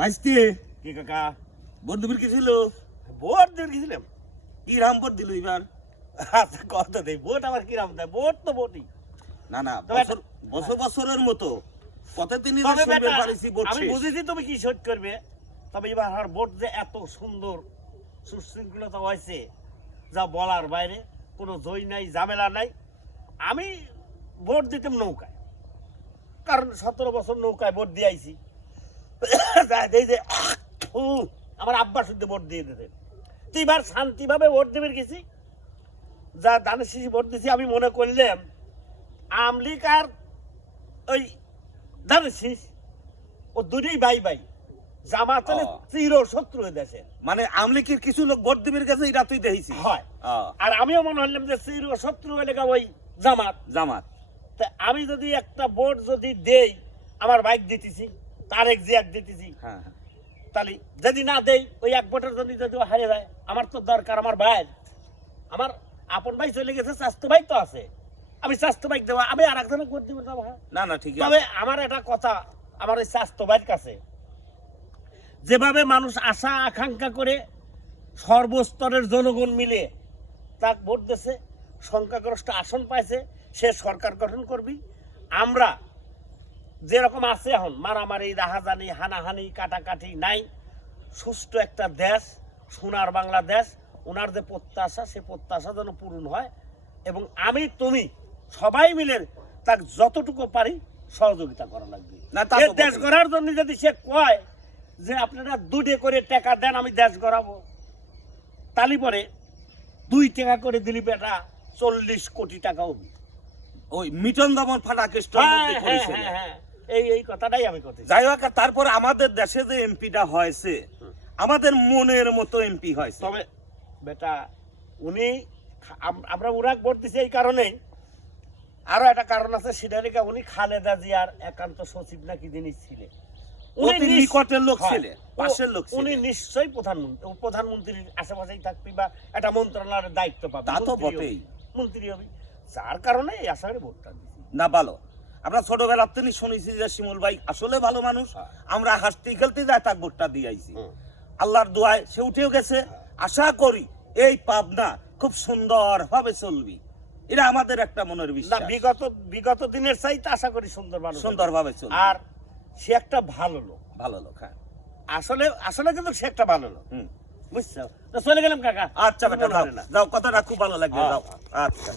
ভাইস্তি কি কাকা ভোট দিবির কি ছিল? ভোট দিয়ে গেছিলাম। কি রাম ভোট দিল এবার? আচ্ছা কথা দেই, ভোট আবার কিরাম দেয়? ভোট তো ভোটই। না না, তবে বছর বছর বছরের মতো প্রতিদিনই তবে শুনবে বেটা, পারিছি ভোট আমি শেষ। বুঝেছি তুমি কি শোধ করবে, তবে এবার আর ভোট যে এত সুন্দর সুশৃঙ্খলতা হয়েছে যা বলার বাইরে। কোনো জয় নাই, ঝামেলা নাই। আমি ভোট দিতাম নৌকায়, কারণ 17 বছর নৌকায় ভোট দিয়ে আইছি। এই যে আমার আব্বা শুদ্ধ ভোট দিয়ে দিতেন। তো এবার শান্তিভাবে ভোট দেবে গেছি, যা দানের শিশি ভোট দিছি। আমি মনে করলাম আমলিক আর ওই দানের শীষ ও দুটোই বাই বাই, জামাত হলে চির শত্রু হয়ে দেশে। মানে আমলিকির কিছু লোক ভোট দিবির কাছে এটা তুই দেখিস হয়। আর আমিও মনে হলাম যে চির শত্রু হয়ে লেখা ওই জামাত। জামাত। তা আমি যদি একটা ভোট যদি দেই, আমার বাইক দিতেছি, তারেক জিয়াক দিতেছি, হ্যাঁ হ্যাঁ। তাহলে যদি না দেই ওই এক ভোটের জন্য যদি ও হারিয়ে যায়, আমার তো দরকার আমার ভাই। আমার আপন ভাই চলে গেছে, স্বাস্থ্য ভাই তো আছে, আমি স্বাস্থ্য ভাই দেওয়া, আমি আর একজনের ভোট দিব না। না না ঠিক আছে। তবে আমার একটা কথা, আমার ওই স্বাস্থ্য ভাইয়ের কাছে যেভাবে মানুষ আশা আকাঙ্ক্ষা করে সর্বস্তরের জনগণ মিলে তাক ভোট দিয়েছে, সংখ্যাগরিষ্ঠ আসন পাইছে, সে সরকার গঠন করবি। আমরা যেরকম আছে এখন মারামারি, রাহাজানি, হানাহানি, কাটাকাটি নাই, সুষ্ঠু একটা দেশ, সোনার বাংলাদেশ। ওনার যে প্রত্যাশা, সে প্রত্যাশা যেন পূরণ হয়, এবং আমি তুমি সবাই মিলে তাক যতটুকু পারি সহযোগিতা করা লাগবে। না, তা তো এ দেশ বটেই। গড়ার জন্য যদি সে কয় যে আপনারা 2 করে টাকা দেন আমি দেশ গড়াবো, তালি পরে 2 টাকা করে দিলি বেটা 40 কোটি টাকা হবে। ওই মিটন দমন ফাটা কেষ্ট এই কথাটাই আমি করতে চাই। যাই হোক, তারপরে আমাদের দেশে যে এমপিটা হয়েছে, আমাদের মনের মতো এমপি হয়েছে। তবে বেটা উনি আমরা উনাক ভোট দিছি এই কারণেই, আরো একটা কারণ আছে, সেটা লেখা উনি খালেদা জিয়ার একান্ত সচিব নাকি জিনিস ছিলেন। অতি নিকটের লোক হয়। ছিলেন, পাশের লোক ছিলেন। উনি নিশ্চয়ই প্রধানমন্ত্রীর আশেপাশেই থাকবি বা একটা মন্ত্রণালয়ের দায়িত্ব পাবে, তা তো বটেই। মন্ত্রী হবে, যার কারণে এই আশা করে ভোটটা দিছি। না ভালো, আমরা ছোটবেলার থেকে শুনেছি যে শিমুল ভাই আসলে ভালো মানুষ। আমরা হাসতে খেলতে যাই তার ভোটটা দিয়ে আইছি। আল্লাহর দোয়ায় সে উঠেও গেছে। আশা করি এই পাবনা খুব সুন্দর ভাবে চলবি, এটা আমাদের একটা মনের না, বিশ্বাস। বিগত দিনের চাইতে আশা করি সুন্দর ভাবে চলবে। আর সে একটা ভালো লোক, ভালো লোক। হ্যাঁ, আসলে আসলে কিন্তু সে একটা ভালো লোক, হুম। বুঝছো? তো চলে গেলাম কাকা। আচ্ছা বেটা, মনে যাও হয় না। যাও, কথাটা খুব ভালো লাগবে। যাও। আচ্ছা।